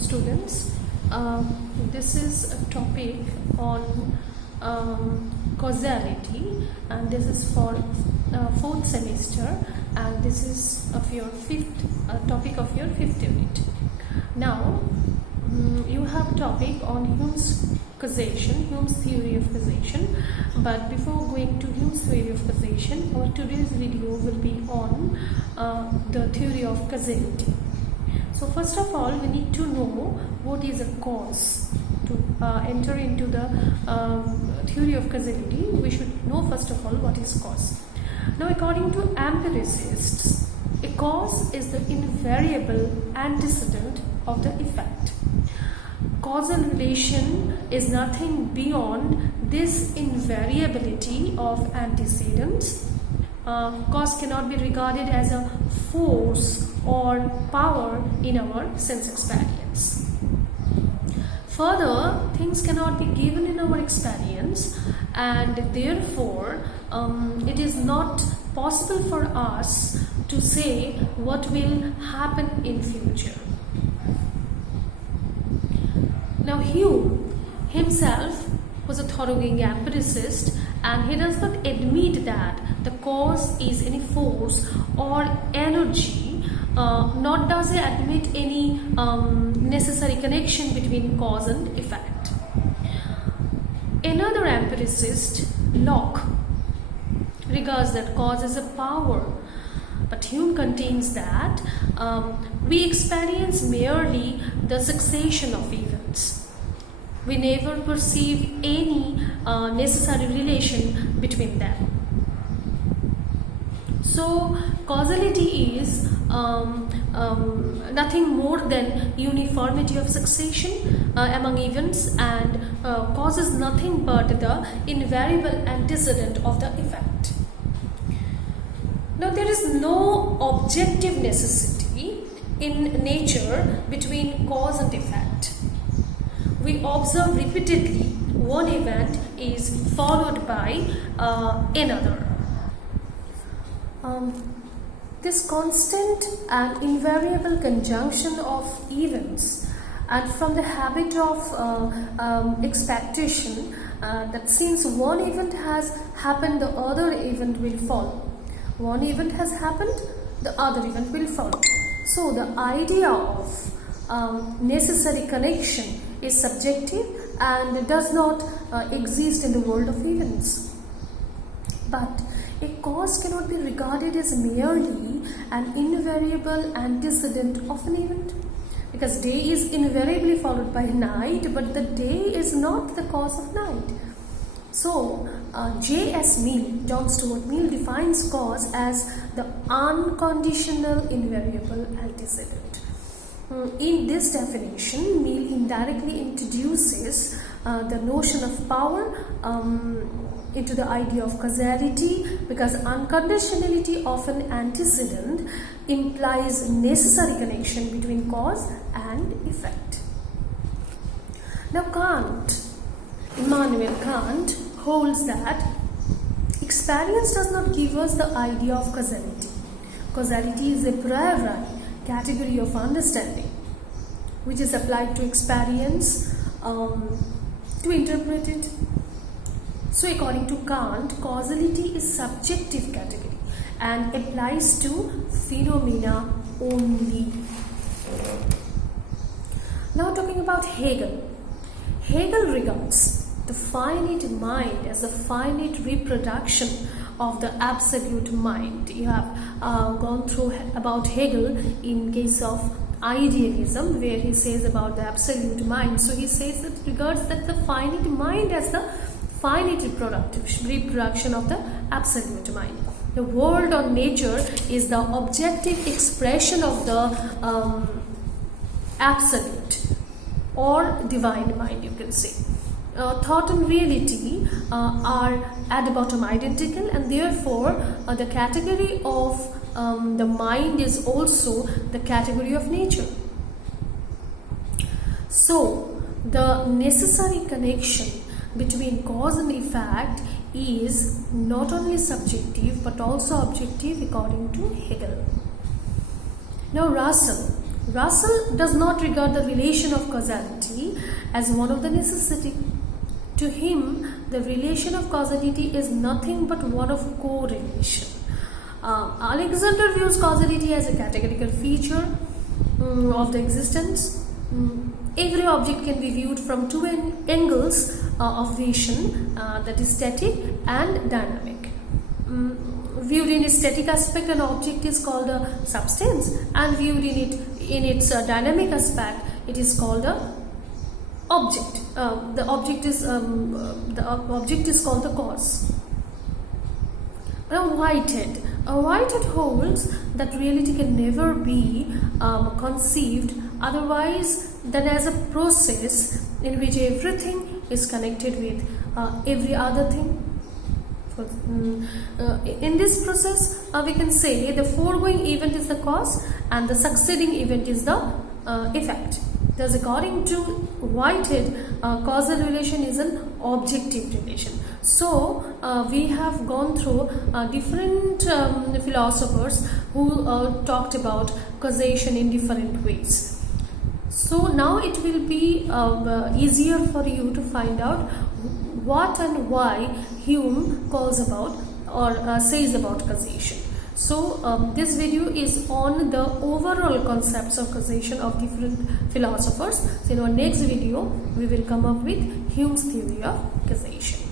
students. This is a topic on causality, and this is for fourth semester, and this is of your topic of your fifth unit. Now you have a topic on Hume's theory of causation. But before going to Hume's theory of causation, our today's video will be on the theory of causality. So first of all, we need to know what is a cause. To enter into the theory of causality, we should know first of all what is cause. Now, according to empiricists, a cause is the invariable antecedent of the effect. Causal relation is nothing beyond this invariability of antecedents. Cause cannot be regarded as a force or power in our sense experience. Further, things cannot be given in our experience, and therefore it is not possible for us to say what will happen in future. Now, Hume himself was a thoroughgoing empiricist, and he does not admit that the cause is any force or energy, nor does he admit any necessary connection between cause and effect. Another empiricist, Locke, regards that cause is a power, but Hume contains that we experience merely the succession of events. We never perceive any necessary relation between them. So, causality is nothing more than uniformity of succession among events, and cause is nothing but the invariable antecedent of the effect. Now, there is no objective necessity in nature between cause and effect. We observe repeatedly one event is followed by another. This constant and invariable conjunction of events, and from the habit of expectation, that since one event has happened, the other event will follow. One event has happened, the other event will follow. So the idea of necessary connection is subjective and does not exist in the world of events. But a cause cannot be regarded as merely an invariable antecedent of an event, because day is invariably followed by night, but the day is not the cause of night. So, J.S. Mill, John Stuart Mill, defines cause as the unconditional invariable antecedent. In this definition, Mill indirectly introduces the notion of power into the idea of causality, because unconditionality of an antecedent implies necessary connection between cause and effect. Now, Immanuel Kant holds that experience does not give us the idea of causality. Causality is a priori category of understanding which is applied to experience to interpret it. So, according to Kant, causality is subjective category and applies to phenomena only. Now, talking about Hegel. Hegel regards the finite mind as the finite reproduction of the absolute mind. You have gone through about Hegel in case of idealism, where he says about the absolute mind. So he says that regards that the finite mind as the finite reproduction of the absolute mind. The world or nature is the objective expression of the absolute or divine mind, you can say. Thought and reality are at the bottom identical, and therefore the category of the mind is also the category of nature. So, the necessary connection between cause and effect is not only subjective but also objective according to Hegel. Now, Russell Russell does not regard the relation of causality as one of the necessity. To him, the relation of causality is nothing but one of correlation. Alexander views causality as a categorical feature of the existence. Every object can be viewed from two angles of vision, that is static and dynamic. Viewed in its static aspect, an object is called a substance, and viewed in its dynamic aspect, it is called a object. The object is called the cause. Whitehead holds that reality can never be conceived otherwise than as a process in which everything is connected with every other thing. In this process, we can say the foregoing event is the cause and the succeeding event is the effect. Thus, according to Whitehead, causal relation is an objective relation. So, we have gone through different philosophers who talked about causation in different ways. So, now it will be easier for you to find out what and why Hume calls about or says about causation. So this video is on the overall concepts of causation of different philosophers. So in our next video we will come up with Hume's theory of causation.